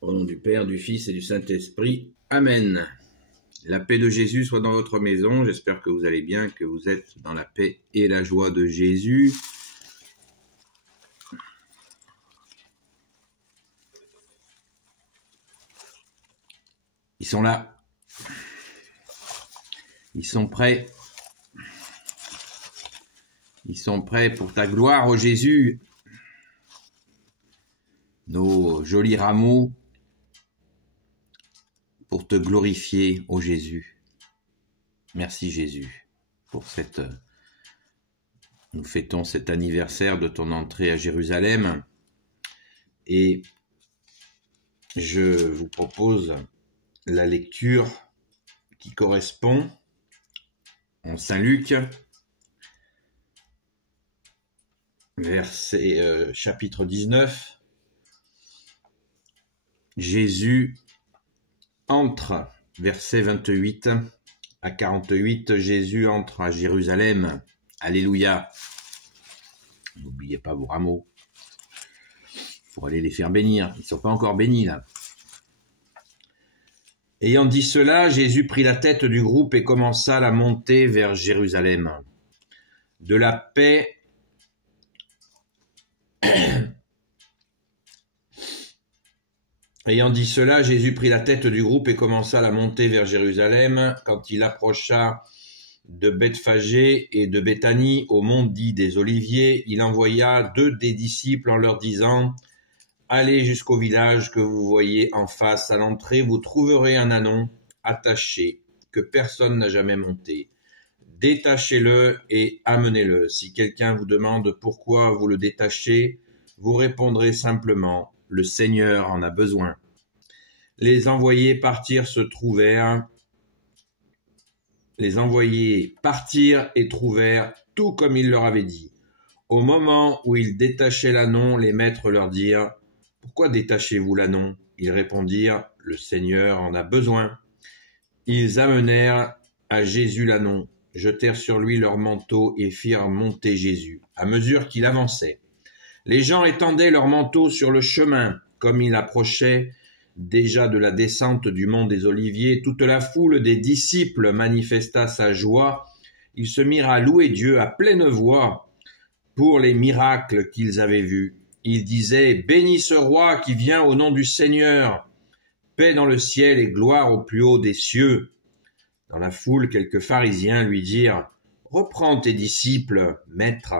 Au nom du Père, du Fils et du Saint-Esprit. Amen. La paix de Jésus soit dans votre maison. J'espère que vous allez bien, que vous êtes dans la paix et la joie de Jésus. Ils sont là. Ils sont prêts. Ils sont prêts pour ta gloire, ô Jésus. Nos jolis rameaux pour te glorifier, ô Jésus. Merci Jésus pour nous fêtons cet anniversaire de ton entrée à Jérusalem et je vous propose la lecture qui correspond en Saint Luc, chapitre 19. Jésus entre, verset 28 à 48, Jésus entre à Jérusalem. Alléluia. N'oubliez pas vos rameaux pour aller les faire bénir. Ils ne sont pas encore bénis là. Ayant dit cela, Jésus prit la tête du groupe et commença la montée vers Jérusalem. De la paix Ayant dit cela, Jésus prit la tête du groupe et commença la montée vers Jérusalem. Quand il approcha de Bethphagée et de Béthanie, au mont dit des Oliviers, il envoya 2 des disciples en leur disant « Allez jusqu'au village que vous voyez en face, à l'entrée, vous trouverez un ânon attaché que personne n'a jamais monté. Détachez-le et amenez-le. Si quelqu'un vous demande pourquoi vous le détachez, vous répondrez simplement « Le Seigneur en a besoin ». Les envoyés partirent et trouvèrent tout comme il leur avait dit. Au moment où ils détachaient l'ânon, les maîtres leur dirent « Pourquoi détachez-vous l'ânon » Ils répondirent « Le Seigneur en a besoin ». Ils amenèrent à Jésus l'ânon, jetèrent sur lui leur manteau et firent monter Jésus, à mesure qu'il avançait. Les gens étendaient leurs manteaux sur le chemin. Comme il approchait déjà de la descente du mont des Oliviers, toute la foule des disciples manifesta sa joie. Ils se mirent à louer Dieu à pleine voix pour les miracles qu'ils avaient vus. Ils disaient « Béni ce roi qui vient au nom du Seigneur, paix dans le ciel et gloire au plus haut des cieux. » Dans la foule, quelques pharisiens lui dirent « Reprends tes disciples, maître. »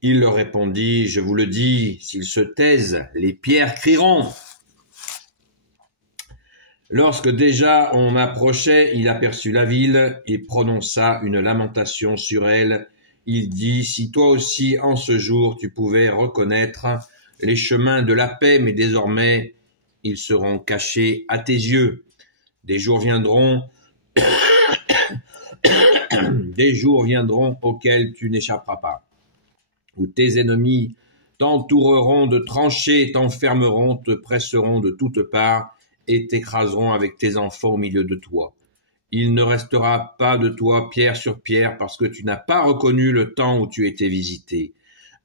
Il leur répondit « Je vous le dis, s'ils se taisent, les pierres crieront. » Lorsque déjà on approchait, il aperçut la ville et prononça une lamentation sur elle. Il dit « Si toi aussi en ce jour tu pouvais reconnaître les chemins de la paix, mais désormais ils seront cachés à tes yeux. Des jours viendront auxquels tu n'échapperas pas, où tes ennemis t'entoureront de tranchées, t'enfermeront, te presseront de toutes parts et t'écraseront avec tes enfants au milieu de toi. Il ne restera pas de toi pierre sur pierre parce que tu n'as pas reconnu le temps où tu étais visité. »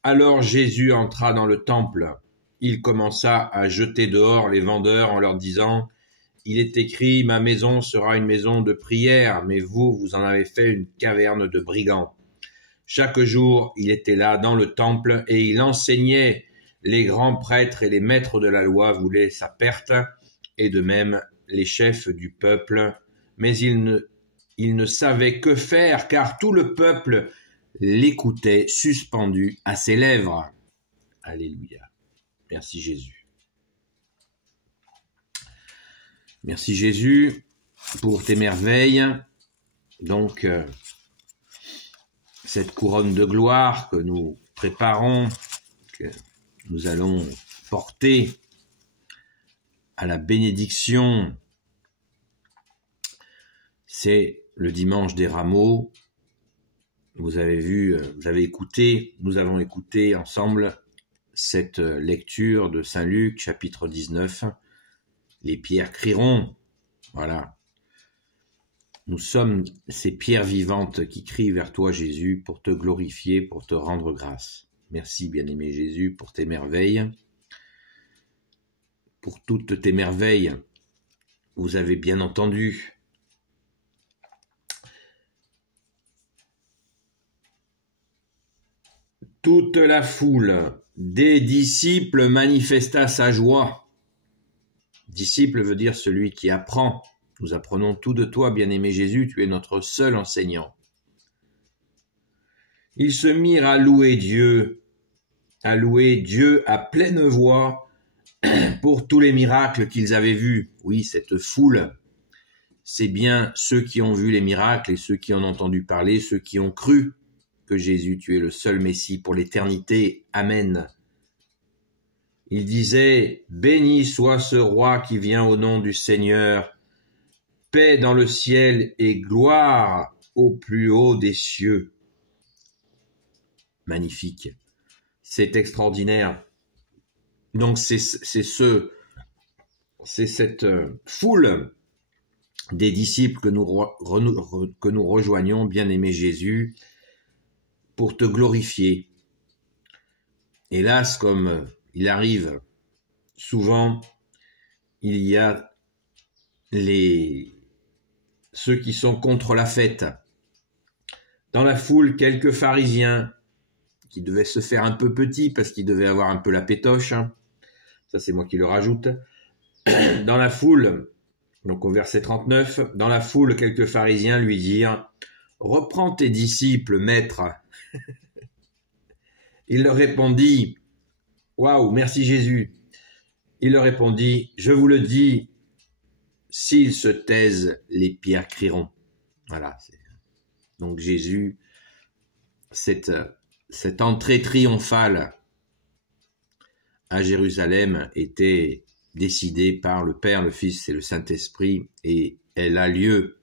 Alors Jésus entra dans le temple. Il commença à jeter dehors les vendeurs en leur disant « Il est écrit, ma maison sera une maison de prière, mais vous en avez fait une caverne de brigands. » Chaque jour, il était là dans le temple et il enseignait. Les grands prêtres et les maîtres de la loi voulaient sa perte, et de même les chefs du peuple. Mais il ne savait que faire, car tout le peuple l'écoutait suspendu à ses lèvres. Alléluia. Merci Jésus. Merci Jésus pour tes merveilles. Donc, cette couronne de gloire que nous préparons, que nous allons porter à la bénédiction, c'est le dimanche des rameaux. Nous avons écouté ensemble cette lecture de Saint Luc, chapitre 19. Les pierres crieront. Voilà. Nous sommes ces pierres vivantes qui crient vers toi, Jésus, pour te glorifier, pour te rendre grâce. Merci, bien-aimé Jésus, pour tes merveilles. pour toutes tes merveilles. Vous avez bien entendu. Toute la foule des disciples manifesta sa joie. Disciple veut dire celui qui apprend. Nous apprenons tout de toi, bien-aimé Jésus, tu es notre seul enseignant. Ils se mirent à louer Dieu à pleine voix pour tous les miracles qu'ils avaient vus. Oui, cette foule, c'est bien ceux qui ont vu les miracles et ceux qui en ont entendu parler, ceux qui ont cru que Jésus, tu es le seul Messie pour l'éternité. Amen. Il disait, béni soit ce roi qui vient au nom du Seigneur, paix dans le ciel et gloire au plus haut des cieux. Magnifique. C'est extraordinaire. Donc c'est cette foule des disciples que nous rejoignons, bien-aimé Jésus, pour te glorifier. Hélas, comme il arrive souvent, il y a ceux qui sont contre la fête. Dans la foule, quelques pharisiens qui devaient se faire un peu petits parce qu'ils devaient avoir un peu la pétoche. Ça, c'est moi qui le rajoute. Dans la foule, donc au verset 39, dans la foule, quelques pharisiens lui dirent « Reprends tes disciples, maître !» Il leur répondit « Waouh, merci Jésus !» Il leur répondit « Je vous le dis, s'ils se taisent, les pierres crieront. » Voilà. Donc Jésus, cette entrée triomphale à Jérusalem était décidée par le Père, le Fils et le Saint-Esprit, et elle a lieu,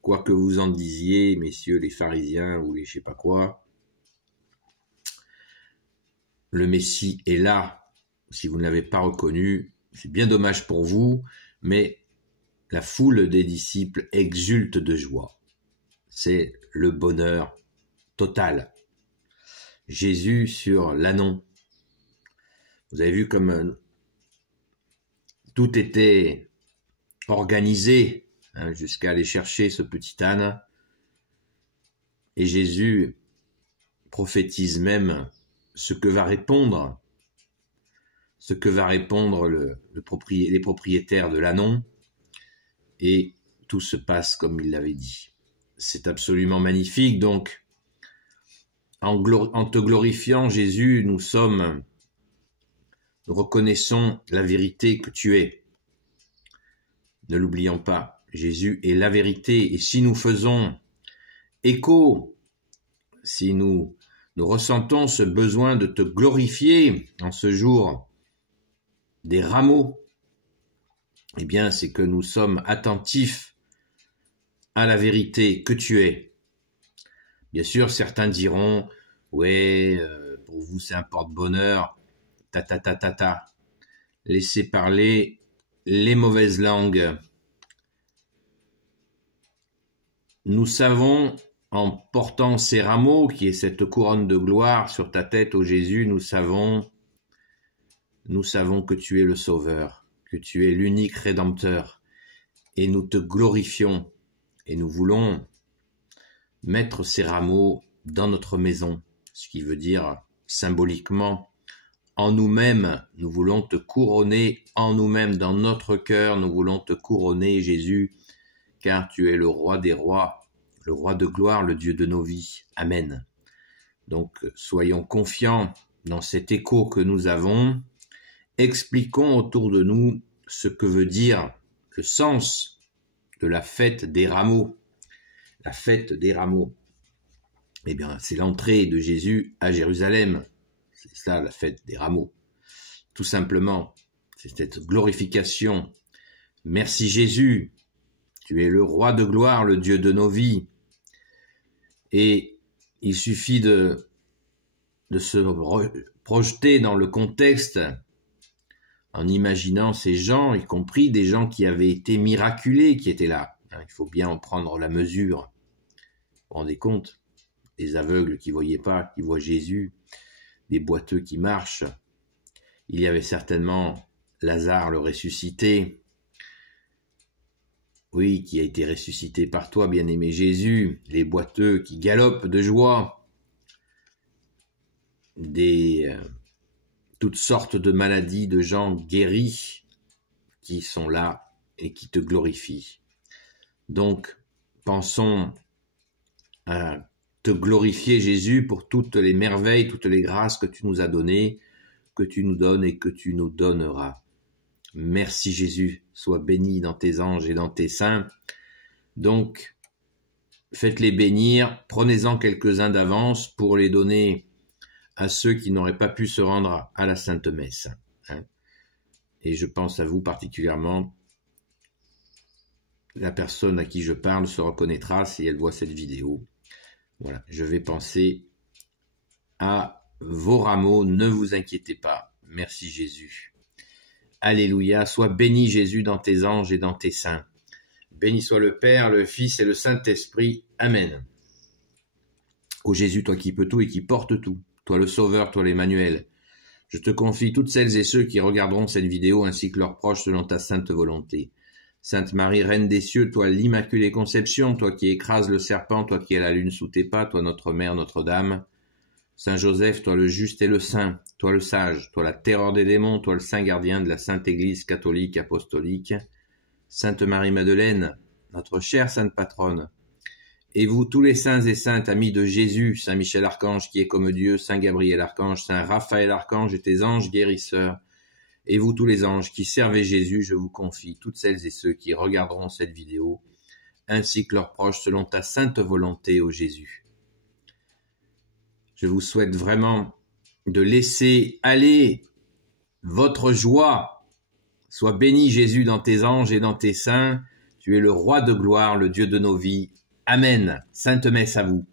quoi que vous en disiez, messieurs les pharisiens ou les je sais pas quoi. Le Messie est là. Si vous ne l'avez pas reconnu, c'est bien dommage pour vous, mais la foule des disciples exulte de joie. C'est le bonheur total. Jésus sur l'ânon. Vous avez vu comme tout était organisé jusqu'à aller chercher ce petit âne. Et Jésus prophétise même ce que va répondre les propriétaires de l'ânon. Et tout se passe comme il l'avait dit. C'est absolument magnifique. Donc, en te glorifiant, Jésus, nous reconnaissons la vérité que tu es. Ne l'oublions pas, Jésus est la vérité. Et si nous faisons écho, si nous ressentons ce besoin de te glorifier en ce jour des rameaux, eh bien, c'est que nous sommes attentifs à la vérité que tu es. Bien sûr, certains diront, ouais, pour vous c'est un porte-bonheur, ta. Laissez parler les mauvaises langues. Nous savons, en portant ces rameaux, qui est cette couronne de gloire sur ta tête, ô Jésus, nous savons que tu es le Sauveur, que tu es l'unique Rédempteur, et nous te glorifions, et nous voulons mettre ces rameaux dans notre maison, ce qui veut dire symboliquement en nous-mêmes, nous voulons te couronner en nous-mêmes, dans notre cœur, nous voulons te couronner, Jésus, car tu es le roi des rois, le roi de gloire, le Dieu de nos vies. Amen. Donc, soyons confiants dans cet écho que nous avons, expliquons autour de nous ce que veut dire le sens de la fête des rameaux. La fête des rameaux, eh bien, c'est l'entrée de Jésus à Jérusalem. C'est ça, la fête des rameaux. Tout simplement, c'est cette glorification. Merci Jésus, tu es le roi de gloire, le Dieu de nos vies. Et il suffit de se projeter dans le contexte en imaginant ces gens, y compris des gens qui avaient été miraculés, qui étaient là. Il faut bien en prendre la mesure. Vous vous rendez compte? Des aveugles qui ne voyaient pas, qui voient Jésus, des boiteux qui marchent. Il y avait certainement Lazare le ressuscité, oui, qui a été ressuscité par toi, bien-aimé Jésus, les boiteux qui galopent de joie, toutes sortes de maladies, de gens guéris qui sont là et qui te glorifient. Donc, pensons à te glorifier, Jésus, pour toutes les merveilles, toutes les grâces que tu nous as données, que tu nous donnes et que tu nous donneras. Merci Jésus, sois béni dans tes anges et dans tes saints. Donc, faites-les bénir, prenez-en quelques-uns d'avance pour les donner à ceux qui n'auraient pas pu se rendre à la Sainte Messe. Et je pense à vous particulièrement. La personne à qui je parle se reconnaîtra si elle voit cette vidéo. Voilà, je vais penser à vos rameaux, ne vous inquiétez pas. Merci Jésus. Alléluia, sois béni Jésus dans tes anges et dans tes saints. Béni soit le Père, le Fils et le Saint-Esprit. Amen. Ô Jésus, toi qui peux tout et qui portes tout, toi le Sauveur, toi l'Emmanuel, je te confie toutes celles et ceux qui regarderont cette vidéo ainsi que leurs proches selon ta sainte volonté. Sainte Marie, Reine des cieux, toi l'Immaculée Conception, toi qui écrases le serpent, toi qui as la lune sous tes pas, toi notre Mère, Notre-Dame. Saint Joseph, toi le juste et le saint, toi le sage, toi la terreur des démons, toi le saint gardien de la Sainte Église catholique apostolique. Sainte Marie-Madeleine, notre chère sainte patronne. Et vous, tous les saints et saintes amis de Jésus, Saint Michel Archange qui est comme Dieu, Saint Gabriel Archange, Saint Raphaël Archange et tes anges guérisseurs. Et vous, tous les anges qui servez Jésus, je vous confie toutes celles et ceux qui regarderont cette vidéo, ainsi que leurs proches selon ta sainte volonté, ô Jésus. Je vous souhaite vraiment de laisser aller votre joie. Sois béni Jésus dans tes anges et dans tes saints. Tu es le roi de gloire, le Dieu de nos vies. Amen. Sainte Messe à vous.